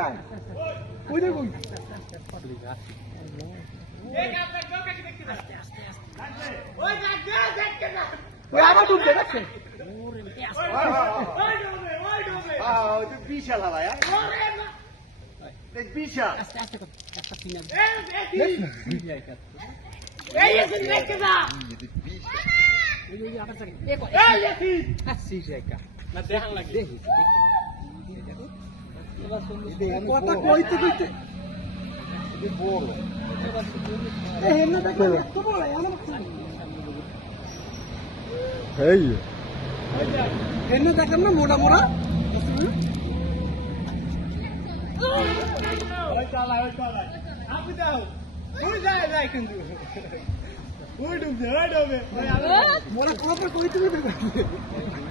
que cara. Cuida, Gugui. Obrigado. Oi, Gagão, o que é que que dá? Oi, Oi, bicha lá, Olha lá. Olha lá -ayou -ayou, vai. bicha. Essa filha. É isso, é que dá. bicha. Ele é assim. Assim, Jeca. Na terra, ela é কথা কইতে কইতে দেখেন না মোটা মোড়া মোড়া কোনো কইতে